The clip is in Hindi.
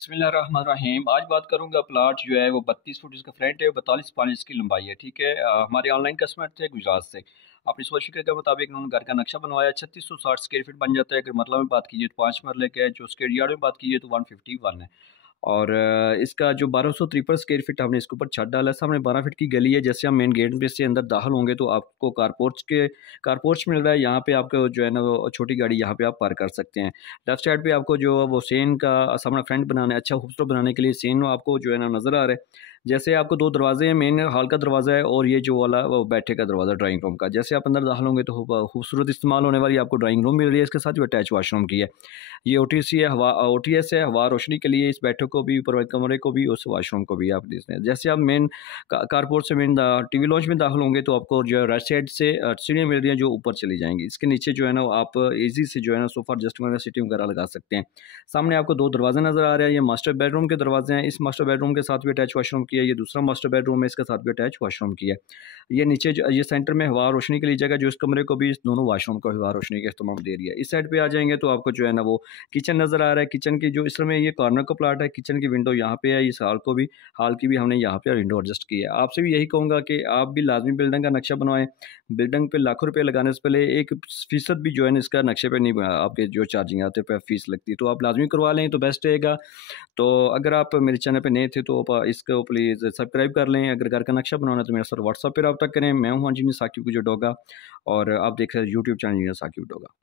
बिस्मिल्लाहिर्रहमानिर्रहीम। आज बात करूंगा प्लाट जो है वो 32 फुट इसका फ्रंट है, 42 5 इसकी लंबाई है। ठीक है। हमारे ऑनलाइन कस्टमर थे गुजरात से। अपनी सोच फिक्र के मुताबिक उन्होंने घर का नक्शा बनवाया। 3660 स्क्वायर फीट बन जाता है। अगर मतलब में बात कीजिए तो 5 मरले का है। जो स्क्वायर यार्ड में बात कीजिए तो 151 है। और इसका जो 1253 स्क्वायर फीट हमने इसके ऊपर छत डाला है। सामने 12 फीट की गली है। जैसे हम मेन गेट पे से अंदर दाखिल होंगे तो आपको कारपोर्च मिल रहा है। यहाँ पे आपको जो है ना वो छोटी गाड़ी यहाँ पे आप पार्क कर सकते हैं। लेफ्ट साइड पे आपको जो वो सेन का सामने फ्रंट बनाने अच्छा खूबसूरत बनाने के लिए सेन आपको जो है ना नज़र आ रहा है। जैसे आपको दो दरवाजे हैं, मेन हॉल का दरवाज़ा है और ये जो वाला वो बैठे का दरवाज़ा ड्राइंग रूम का। जैसे आप अंदर दाखिल होंगे तो खूबसूरत इस्तेमाल होने वाली आपको ड्राइंग रूम मिल रही है। इसके साथ जो अटैच वाशरूम की है। ये ओटीसी है, हवा ओटीएस है, हवा रोशनी के लिए इस बैठक को भी, ऊपर वाले कमरे को भी, उस वॉशरूम को भी आप देखते हैं। जैसे आप मेन कारपोर्ट से मेन टीवी लॉन्च में दाखिल होंगे तो आपको जो है राइट साइड से सीढ़ियाँ मिल रही हैं जो ऊपर चली जाएंगी। इसके नीचे जो है ना आप इजी से जो है ना सोफा एडजस्ट वगैरह सीटिंग वगैरह लगा सकते हैं। सामने आपको दो दरवाजे नजर आ रहे हैं। ये मास्टर बेडरूम के दरवाजे हैं। इस मास्टर बेडरूम के साथ भी अटैच वॉशरूम की है। ये दूसरा मास्टर बेडरूम है, इसके साथ भी अटैच वॉशरूम की है। ये नीचे ये सेंटर में हवा रोशनी के लिए जगह जो इस कमरे को भी, इस दोनों वॉशरूम को हवा रोशनी का इस्तेमाल दे रही है। इस साइड पे आ जाएंगे तो आपको जो है ना वो किचन नज़र आ रहा है। किचन की जो इस समय ये कॉर्नर का प्लाट है, किचन की विंडो यहाँ पे है। इस हाल की भी हमने यहाँ पे विंडो एडजस्ट की है। आपसे भी यही कहूँगा कि आप भी लाजमी बिल्डिंग का नक्शा बनवाएं। बिल्डिंग पे लाखों रुपए लगाने से पहले 1% भी जो है ना इसका नक्शे पे नहीं आपके जो चार्जिंग आते पे फीस लगती है, तो आप लाजमी करवा लें तो बेस्ट रहेगा। तो अगर आप मेरे चैनल पे नए थे तो आप इसको प्लीज़ सब्सक्राइब कर लें। अगर घर का नक्शा बनाना है तो मेरे साथ व्हाट्सएप पे रब्ता करें। मैं हूँ इंजीनियर साकिब डोगा और आप देख रहे हैं YouTube channel engineer Saqib Doga.